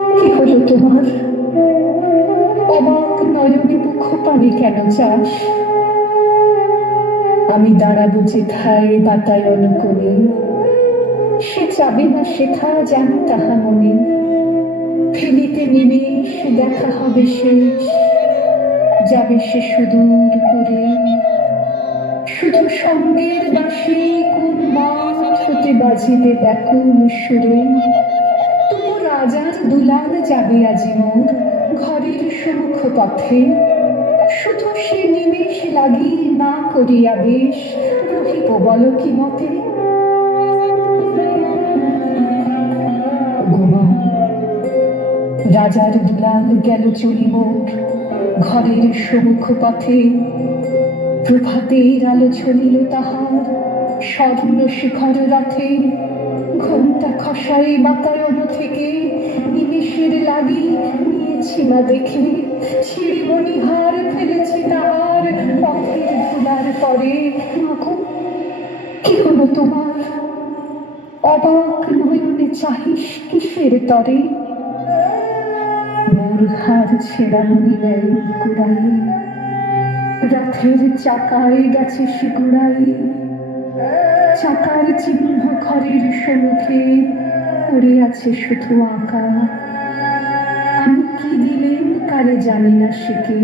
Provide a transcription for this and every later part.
কি হলো তোমার? অবাক নয়নে মুখ পানি কেন চাস? আমি দাঁড়াবো যেথায় বাতায়ন কোণে, সে যাবে না সেথা জানি তাহা মনে। ফেলিতে নিমেষ দেখা হবে শেষ, যাবে সে সুদূর করে। শুধু সঙ্গের বাঁশি কোন মাঠ হতে বাজিবে ব্যাকুল সুরে। তবু রাজার দুলাল যাবে আজি মোর ঘরের সম্মুখ পথে। শুধু সে নিমেষ লাগি না করিয়া বেশ, রহিব বল কি মতে। গোমা, রাজার দুলাল গেল চলি মোর ঘরের সম্মুখ পথে। প্রভাতের আলো ছড়িল তাহার স্বর্ণ শিখর রথে। ঘোমটা খসাই বাতায়ন থেকে নিমেষের লাগি নিয়েছি না দেখে। ছিড়িমণি হার ফেলেছি তাহার পথের ধুলার পরে। মাগো, কি হলো তোমার? অবাক নয়নে চাহিস কিসের তরে? মোর হার ছেঁড়া নিলেন কুড়াই, রথের চাকায় গেছে শিকুড়াই। চাকার চিহ্ন ঘরের সম্মুখে পড়ে আছে শুধু আঁকা। আমি কি দিলেন কারে জানি না শিখে,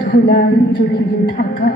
ধুলায় রহিল ঢাকা।